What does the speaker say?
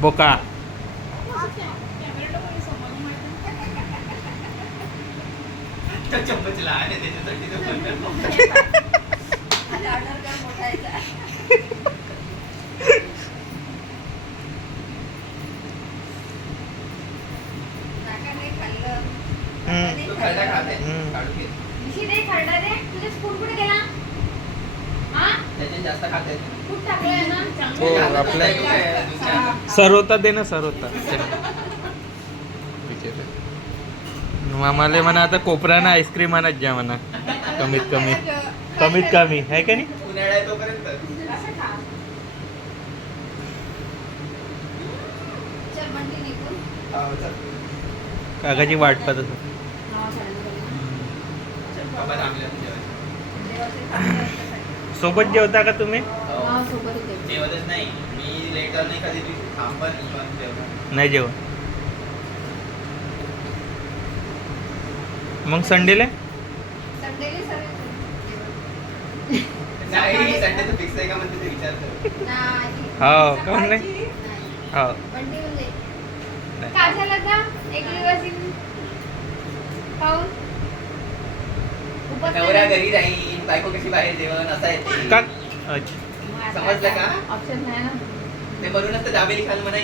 बोका चम्मच लहान आहे त्याच्यासाठी जास्त खाते सरवता दे ना सरवता मामाले म्हणा आता कोपऱ्यानं आईस्क्रीम आणत द्या म्हणा कमीत कमी आहे का नाही उन्हाळ्यात तोपर्यंत काकाची वाट पाहत असं सोबत जेवता का तुम्ही जेवतच नाही मी लेटर नाही कधी थांबत नाही जेवण मग संडेला नाही संडे तर फिक्स आहे का म्हणते ते विचारतो हो कोण नाही हो नवरा घरी राहील बायको कशी बाहेर जेवण असं आहे का समजलं का ऑप्शन नाही ना ते म्हणूनच तर दाबेली खाल म्हणा